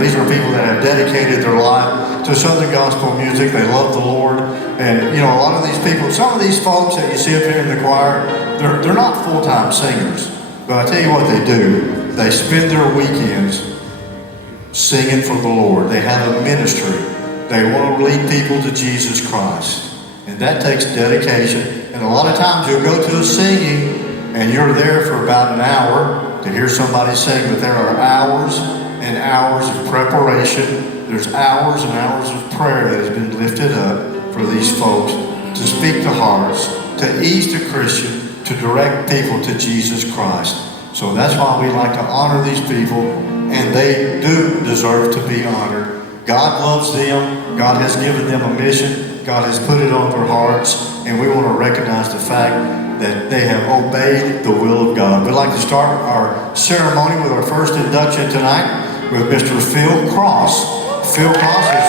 These are people that have dedicated their life to Southern gospel music. They love the Lord. And, you know, a lot of these people, some of these folks that you see up here in the choir, they're not full-time singers. But I tell you what they do. They spend their weekends singing for the Lord. They have a ministry. They want to lead people to Jesus Christ. And that takes dedication. And a lot of times you'll go to a singing and you're there for about an hour to hear somebody sing, but there are hours and hours of preparation. There's hours and hours of prayer that has been lifted up for these folks to speak to hearts, to ease the Christian, to direct people to Jesus Christ. So that's why we like to honor these people, and they do deserve to be honored. God loves them. God has given them a mission. God has put it on their hearts, and we want to recognize the fact that they have obeyed the will of God. We'd like to start our ceremony with our first induction tonight with Mr. Phil Cross. Phil Cross is...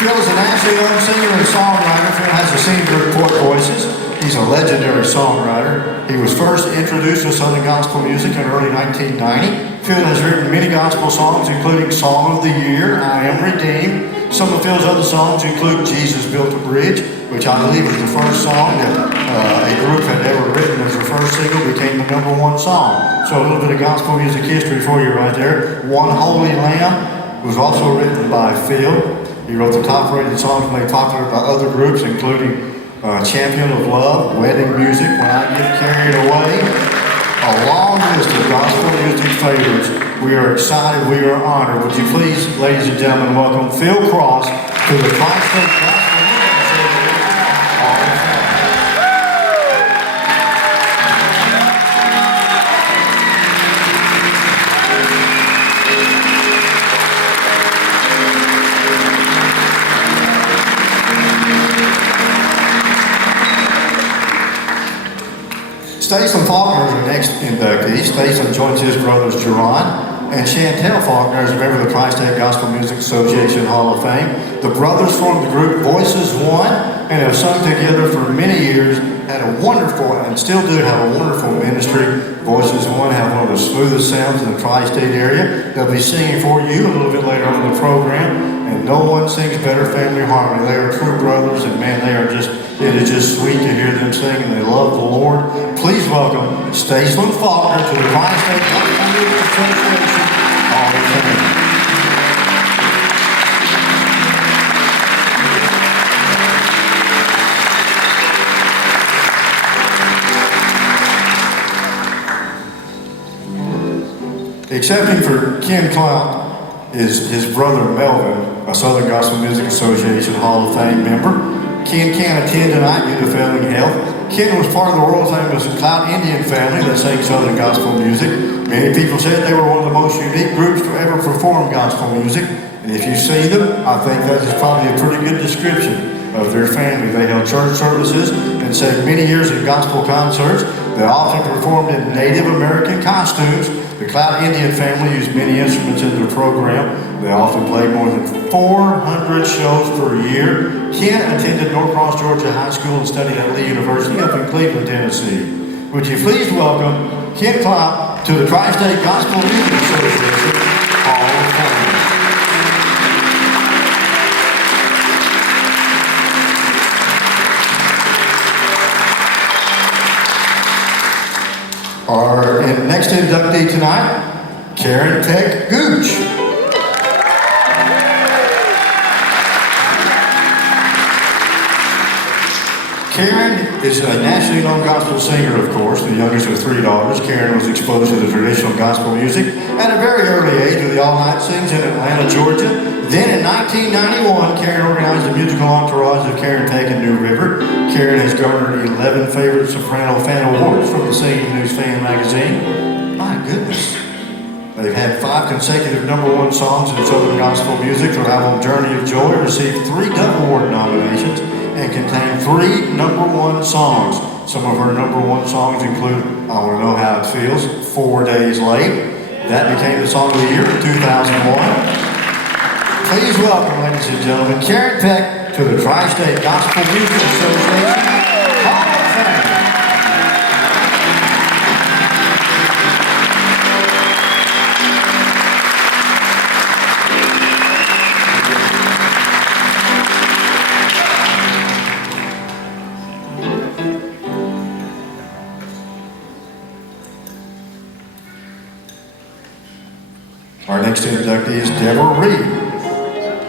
Phil is a nationally known singer and songwriter. Phil has a singer Port Voices. He's a legendary songwriter. He was first introduced to Southern gospel music in early 1990. Phil has written many gospel songs, including Song of the Year, I Am Redeemed. Some of Phil's other songs include Jesus Built a Bridge, which I believe was the first song that a group had ever written as their first single, became the #1 song. So a little bit of gospel music history for you right there. One Holy Lamb was also written by Phil. He wrote the top-rated songs made popular by other groups, including Champion of Love, Wedding Music, When I Get Carried Away. A long list of gospel music favorites. We are excited, we are honored. Would you please, ladies and gentlemen, welcome Phil Cross to the Tri-State Gospel Music Association Hall of Fame. Statham Faulkner is the next inductee. Statham joins his brothers Jerron and Chantel Faulkner as a member of the Tri-State Gospel Music Association Hall of Fame. The brothers formed the group Voices One and have sung together for many years, had a wonderful, and still do have a wonderful ministry. Voices One have one of the smoothest sounds in the Tri-State area. They'll be singing for you a little bit later on in the program, and no one sings better family harmony. They are true brothers, and man, it is just sweet to hear them sing, and they love the Lord. Please welcome Statham Faulkner to the Tri-State Gospel Music Association Hall of Fame. Accepting for Ken Clout is his brother Melvin, a Southern Gospel Music Association Hall of Fame member. Ken can't attend tonight due to failing health. Ken was part of the world famous Clout Indian family that sang Southern gospel music. Many people said they were one of the most unique groups to ever perform gospel music. And if you see them, I think that is probably a pretty good description of their family. They held church services and sang many years in gospel concerts. They often performed in Native American costumes. The Clout Indian family used many instruments in their program. They often played more than 400 shows per year. Ken attended Norcross, Georgia High School and studied at Lee University up in Cleveland, Tennessee. Would you please welcome Ken Clout to the Tri-State Gospel Music Association Hall of Fame. Our next inductee tonight, Karen Peck Gooch. Karen is a nationally known gospel singer, of course, the youngest of 3 daughters. Karen was exposed to the traditional gospel music at a very early age with the all-night sings in Atlanta, Georgia. Then in 1991, Karen organized the musical entourage of Karen Peck in New River. Karen has garnered 11 favorite soprano fan awards from the Singing News Fan magazine. My goodness. They've had 5 consecutive #1 songs in Southern gospel music. Their album Journey of Joy received 3 Dove Award nominations and contained 3 #1 songs. Some of her #1 songs include I Want to Know How It Feels, 4 Days Late. That became the Song of the Year in 2001. Please welcome, ladies and gentlemen, Karen Peck to the Tri-State Gospel Music Association Hall of Fame. Our next inductee is Deborah Reed.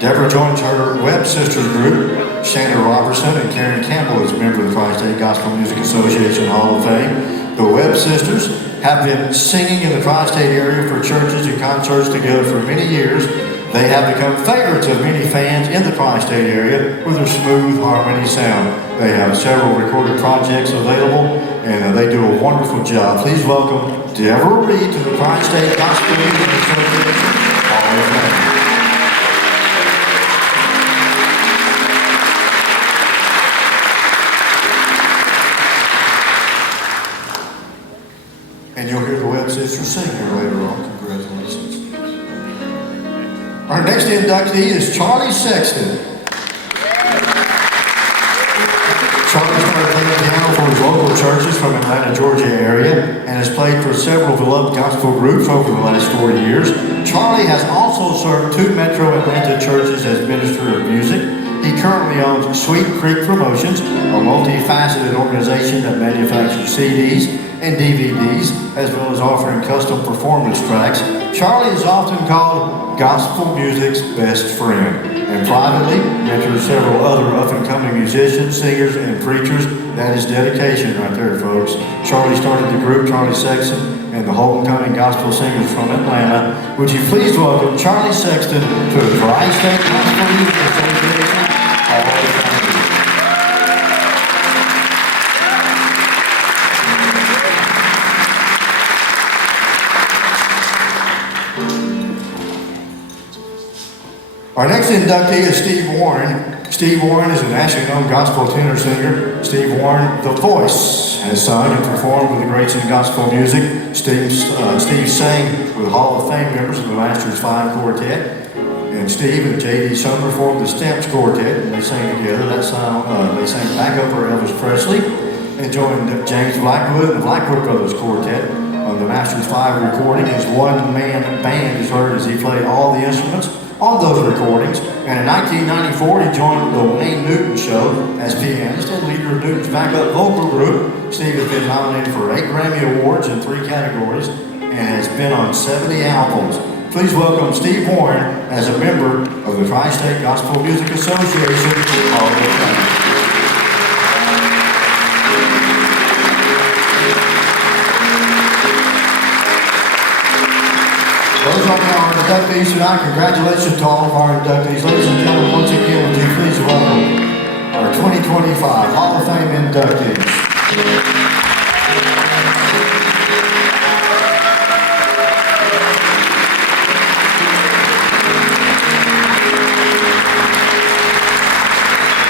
Deborah joins her Web Sisters group, Shannon Robertson and Karen Campbell, as a member of the Tri-State Gospel Music Association Hall of Fame. The Web Sisters have been singing in the Tri-State area for churches and concerts together for many years. They have become favorites of many fans in the Tri-State area with their smooth harmony sound. They have several recorded projects available, and they do a wonderful job. Please welcome Deborah Reed to the Tri-State Gospel Music Association Hall of Fame. And you'll hear the Web Sisters sing here later on. Congratulations. Our next inductee is Charlie Sexton. Charlie started playing piano for his local churches from Atlanta, Georgia area, and has played for several beloved gospel groups over the last 4 years. Charlie has also served 2 metro Atlanta churches as minister of music. He currently owns Sweet Creek Promotions, a multifaceted organization that manufactures CDs and DVDs, as well as offering custom performance tracks. Charlie is often called gospel music's best friend, and privately mentors several other up-and-coming musicians, singers, and preachers. That is dedication right there, folks. Charlie started the group Charlie Sexton and the homecoming gospel singers from Atlanta. Would you please welcome Charlie Sexton to the Tri-State Gospel Music Association Hall of Fame. Our next inductee is Steve Warren. Steve Warren is a nationally known gospel tenor singer. Steve Warren, the voice, has sung and performed with the greats in gospel music. Steve sang with Hall of Fame members of the Masters 5 Quartet. And Steve and J.D. Sumner formed the Stamps Quartet, and they sang together. That song, they sang backup for Elvis Presley, and joined James Blackwood and the Blackwood Brothers Quartet on the Masters 5 recording. His one-man band is heard as he played all the instruments on those recordings. And in 1994, he joined the Wayne Newton Show as pianist and leader of Newton's backup vocal group. Steve has been nominated for 8 Grammy Awards in 3 categories and has been on 70 albums. Please welcome Steve Warren as a member of the Tri-State Gospel Music Association Hall of Fame. Those are our inductees tonight. Congratulations to all of our inductees. Ladies and gentlemen, once again, would you please welcome our 2025 Hall of Fame inductees.